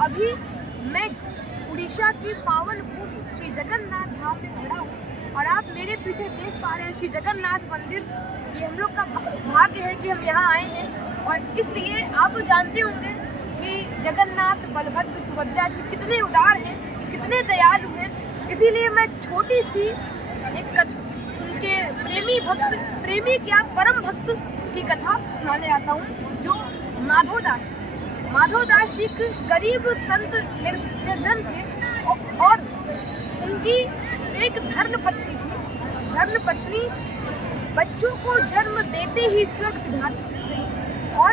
अभी मैं उड़ीसा की पावन भूमि श्री जगन्नाथ धाम में खड़ा हूँ और आप मेरे पीछे देख पा रहे हैं श्री जगन्नाथ मंदिर। ये हम लोग का भाग्य है कि हम यहाँ आए हैं और इसलिए आप जानते होंगे कि जगन्नाथ बलभद्र सुभद्रा जी कितने उदार हैं, कितने दयालु हैं। इसीलिए मैं छोटी सी एक उनके प्रेमी क्या परम भक्त की कथा सुनाने आता हूँ, जो माधवदास जी एक गरीब संत निर्धन थे और उनकी एक धर्मपत्नी थी। धर्मपत्नी बच्चों को जन्म देते ही स्वर्ग सिधारती थी और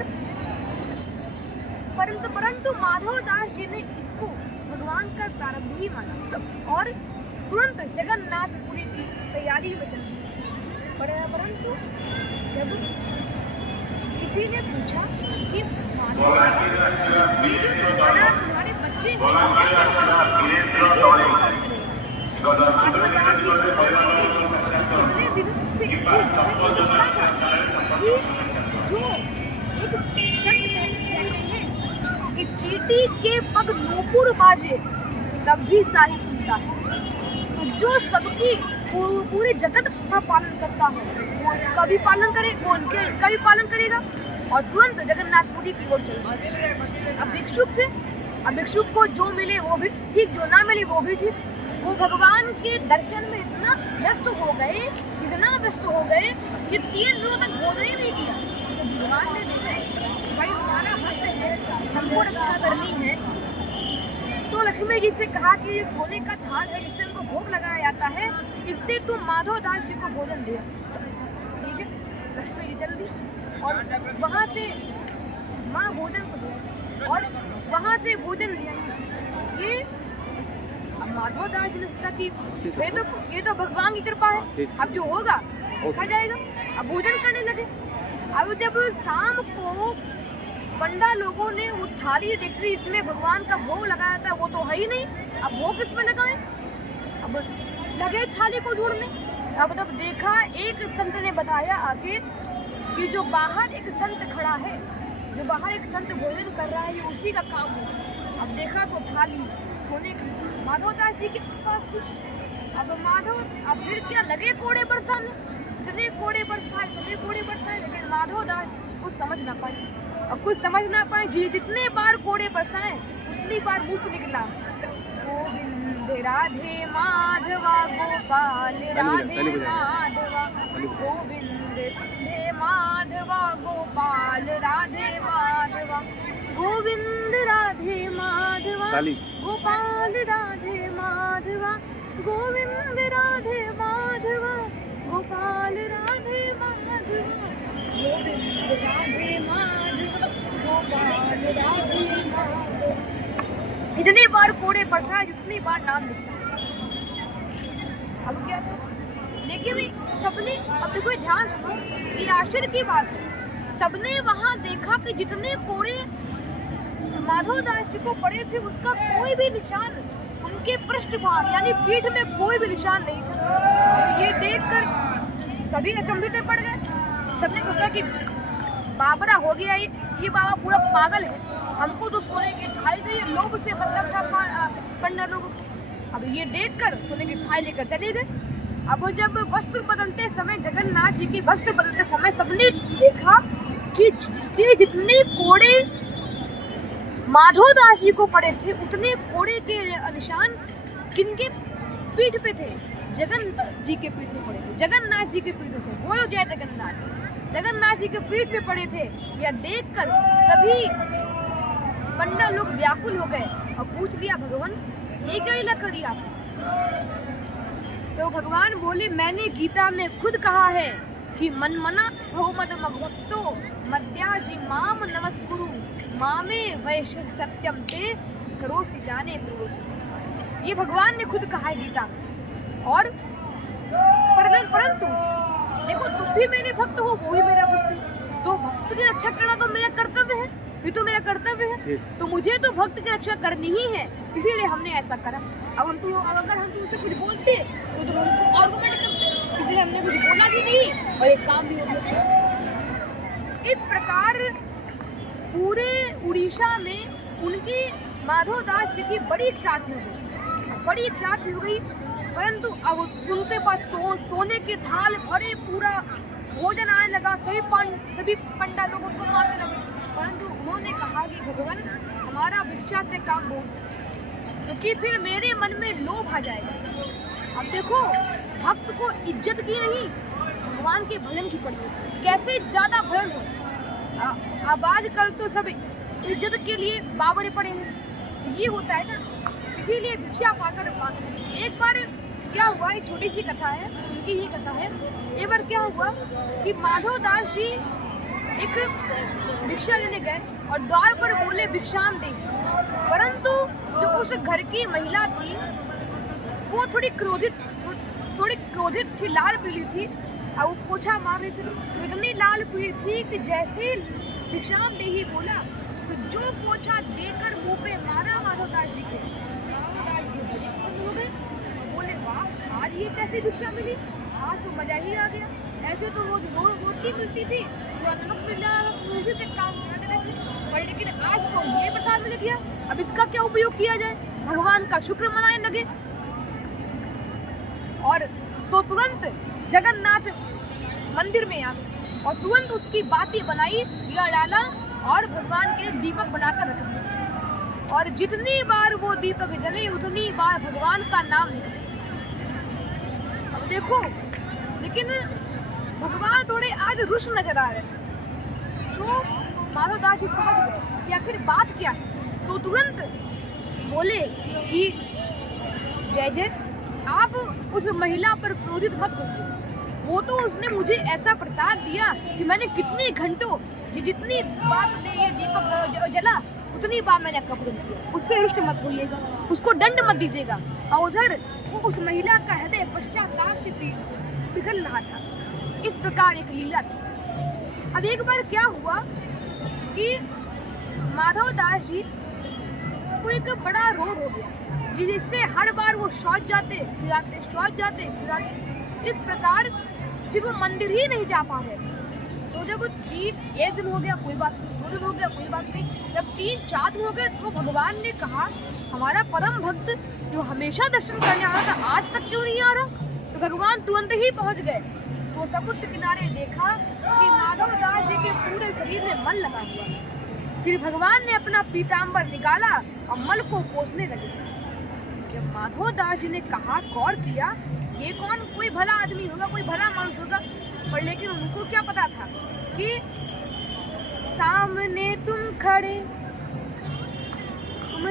परंतु माधवदास जी ने इसको भगवान का प्रारंभ ही माना और तुरंत जगन्नाथपुरी की तैयारी में चल दी। परंतु जब किसी ने पूछा कि माधवदास ये जो तुम्हारे बच्चे हैं कि चींटी के पग नूपुर बाजे तब भी साहिब सुनता है। तो जो सबकी पूरे जगत का पालन करता है वो इसका भी पालन करेगा, वो इनका भी पालन करेगा। और तुरंत जगन्नाथपुरी की ओर चल पड़े। अब भिक्षुक थे, अब भिक्षुक को जो मिले वो भी ठीक, जो ना मिले वो भी ठीक। वो भगवान के दर्शन में इतना व्यस्त हो गए कि 3 दिनों तक भोजन ही नहीं किया। तो भगवान ने देखा भाई हमारा भक्त है, हमको रक्षा करनी है, तो लक्ष्मी जी से कहा कि ये सोने का थाल है जिससे उनको भोग लगाया जाता है, इससे तुम माधवदास जी को भोजन दे। ठीक है, लक्ष्मी जी जल्दी और वहाँ से माँ भोजन को दे और वहाँ से भोजन ले आई। ये अब माधवदास जी ने सोचा कि ये तो भगवान की कृपा है, अब जो होगा देखा जाएगा। अब भोजन करने लगे। अब जब शाम को पंडा लोगों ने वो थाली देखी, इसमें भगवान का भोग लगाया था, वो तो है ही नहीं, अब भोग किसमें लगाएं? अब लगे थाली को ढूंढने। अब तब देखा एक संत ने बताया आगे कि जो बाहर एक संत खड़ा है, जो बाहर एक संत भोजन कर रहा है, ये उसी का काम है। अब देखा तो थाली सोने की माधवदास जी के पास थी। अब फिर क्या लगे कोड़े बरसाने, इतने कोड़े बरसाए, लेकिन माधवदास कुछ समझ ना पाए। जितने बार कोड़े बरसाए उतनी बार मुँह निकला गोविंद राधे माधवा गोपाल राधे माधवा, गोविंद राधे माधवा गोपाल राधे माधवा, गोविंद राधे माधवा गोपाल राधे माधवा, गोविंद राधे माधवा गोपाल राधे माधवा, गोविंद राधे माधवा गोपाल राधे माधवा। इतनी बार कोड़े पड़ता है जितनी बार नाम लिखता है। अब क्या था, लेकिन सबने, अब देखो ध्यान सुनो, ये आश्चर्य की बात है, सबने वहां देखा कि जितने कोड़े माधवदास जी को पड़े थे उसका कोई भी निशान उनके पृष्ठभाग यानी पीठ में कोई भी निशान नहीं था। ये देखकर सभी अचंभित में पड़ गए। सबने सोचा कि बाबरा हो गया, ये बाबा पूरा पागल है, हमको तो सोने की थाली चाहिए, लोभ से मतलब था पंडा लोगों को। अब ये देखकर सोने की थाली लेकर चले गए। अब जब वस्त्र बदलते समय, जगन्नाथ जी के वस्त्र बदलते समय सबने देखा कि जितने कोड़े माधवदास जी को पड़े थे उतने कोड़े के निशान किनके पीठ पे थे? जगन्नाथ जी के पीठ पे पड़े थे, जगन्नाथ जी के पीठ पे थे। बोलो जय जगन्नाथ जी के पीठ पे पड़े थे। यह देखकर सभी पंडा लोग व्याकुल हो गए और पूछ लिया भगवान ये क्या लीला करी आप? तो भगवान बोले मैंने गीता में खुद कहा है कि मनमना हो मद भक्तो मद्याजी माम नमस्कुरु मामे वैश सत्यम ते करोसि जाने करोसि। ये भगवान ने खुद कहा है गीता में। और परंतु देखो तुम भी मेरे भक्त हो, वो भी मेरा भक्त है, तो भक्त की रक्षा करना तो मेरा कर्तव्य है, ये तो मेरा कर्तव्य है, तो मुझे तो भक्त की रक्षा करनी ही है, इसीलिए हमने ऐसा करा। अब अगर हम तुमसे कुछ बोलते तो तुम हमको आर्गुमेंट करते, इसलिए हमने कुछ बोला भी नहीं और एक काम भी हो गया। इस प्रकार पूरे उड़ीसा में उनकी माधव दास जी की बड़ी ख्याति हो गई, बड़ी ख्याति हो गई। परंतु अब उनके पास सोने के थाल भरे पूरा भोजन आने लगा, सभी पंडा लोग उनको मारने लगे। परंतु उन्होंने कहा कि भगवान हमारा भिक्षा से काम बहुत, क्योंकि फिर मेरे मन में लोभ आ जाएगा। अब देखो, भक्त को इज्जत की नहीं, भगवान के भजन की पड़ी, कैसे ज्यादा भजन हो। अब आजकल तो सब इज्जत के लिए बावरे पड़े हैं, ये होता है ना, इसीलिए भिक्षा पाकर एक बार क्या हुआ, एक छोटी सी कथा है, उनकी ही कथा है। एक बार क्या हुआ कि माधव दास जी एक भिक्षा लेने गए और द्वार पर बोले भिक्षाम दे, परंतु जो उस घर की महिला थी वो थोड़ी क्रोधित थी, लाल पीली थी, और वो पोछा मार रही थी, इतनी लाल पीली थी कि जैसे भिक्षाम दे ही बोला तो जो पोछा देकर मुंह पे मारा माधव दास जी को, बोले वाह आज ये कैसी भिक्षा मिली, आज तो मजा ही आ गया। ऐसे तो वो रोटी मिलती थी, थोड़ा नमक मिल रहा उसी से काम करते थे, पर लेकिन आज तो ये प्रसाद मिल गया, अब इसका क्या उपयोग किया जाए, भगवान का शुक्र मनाने लगे। और तो तुरंत जगन्नाथ मंदिर में आ गए और तुरंत उसकी बाती बनाई, दिया डाला और भगवान के दीपक बनाकर रख दिया, और जितनी बार वो दीपक जले उतनी बार भगवान का नाम निकले। अब देखो, लेकिन भगवान थोड़े आज रुष्ट नजर आ रहे, तो माधव दास जी समझ गए कि आखिर बात क्या है, तो तुरंत बोले कि जय जय आप उस महिला पर क्रोधित मत होइए, वो तो उसने मुझे ऐसा प्रसाद दिया कि मैंने कितने घंटों जितनी बार ये दीपक जला उतनी बार मैंने कपड़ों किया, उससे रुष्ट मत होइएगा, उसको दंड मत दीजिएगा। और उधर उस महिला का हृदय पश्चाताप से पिघल रहा था। इस प्रकार एक लीला थी। अब एक बार क्या हुआ कि माधव दास जी को एक बड़ा रोग हो गया, जिससे हर बार वो शौच जाते फिर आते। इस प्रकार फिर वो मंदिर ही नहीं जा पा रहे। तो जब एक दिन हो गया कोई बात नहीं, 2 दिन हो गया कोई बात नहीं, जब 3-4 दिन हो गए तो भगवान ने कहा हमारा परम भक्त जो हमेशा दर्शन करने आ रहा था आज तक क्यों नहीं आ रहा। तो भगवान तुरंत ही पहुंच गए, तो समुद्र किनारे देखा कि माधव दास जी के पूरे शरीर में मल लगा हुआ। फिर भगवान ने अपना पीताम्बर निकाला और मल को पोंछने लगे। जब माधव दास जी ने कहा, गौर किया, ये कौन, कोई भला आदमी होगा, कोई भला मानुष होगा, पर लेकिन उनको क्या पता था कि सामने तुम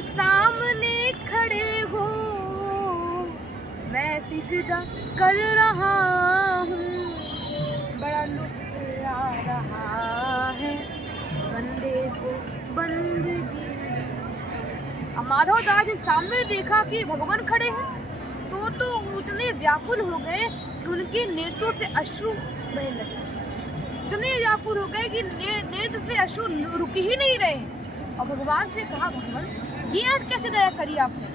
सामने खड़े हो, मैं सिजदा कर रहा हूँ, बड़ा लुत्फ आ रहा है बंदे को बंदगी। अब माधव दास ने सामने देखा कि भगवान खड़े हैं, तो उतने व्याकुल हो गए कि उनके नेत्रों से अश्रु बहने लगे, इतने व्याकुल हो गए कि नेत्र से अश्रु रुक ही नहीं रहे। और भगवान से कहा, भगवान ये आज कैसे दया करी आपने,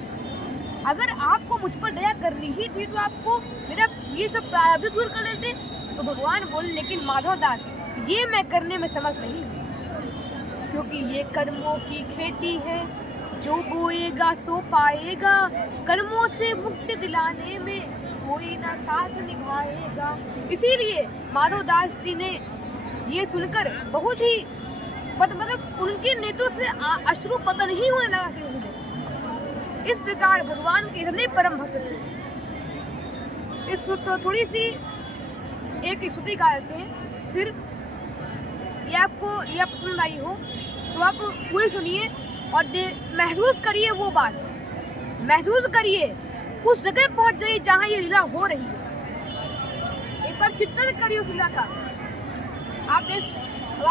अगर आपको मुझ पर दया करनी ही थी तो आपको मेरा ये सब प्रारब्ध दूर कर लेते। तो भगवान बोले, लेकिन माधव दास ये मैं करने में समर्थ नहीं हूँ, क्योंकि ये कर्मों की खेती है, जो बोएगा सो पाएगा, कर्मों से मुक्ति दिलाने में कोई ना साथ निभाएगा। इसीलिए माधव दास जी ने ये सुनकर बहुत ही मतलब उनके नेत्रों से अश्रु पतन ही होने लगा कि उन्हें। इस प्रकार भगवान के इतने परम भक्त थे। इस तो थोड़ी सी एक स्तुति गा लेते हैं, फिर ये आपको यह पसंद आई हो तो आप पूरी सुनिए और महसूस करिए, वो बात महसूस करिए, उस जगह पहुंच जाइए जहाँ ये लीला हो रही है। एक बार चिंतन करिए उस लीला का। आप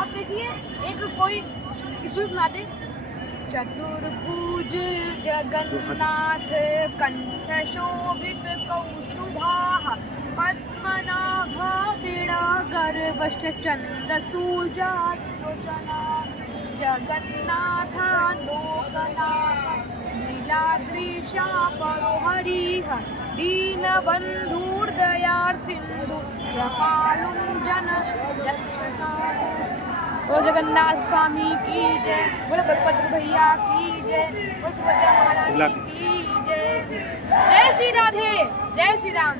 देखिए, एक कोई स्तुति सुना दे। चतुर्भुज जगन्नाथ कंठ शोभित कौस्तुभाः पद्मनाभा बिडगर्वश्च चन्दसूजात्मजना जगन्नाथ लोकनाथ लीलादृशा परो हरिः दीनबन्धुर्दयार् सिन्धु कृपालुं जन बोलो जगन्नाथ स्वामी की जय, बोलो बलभद्र भैया की जय, बोलो सुभद्रा महारानी की जय। जय श्री राधे, जय श्री राम।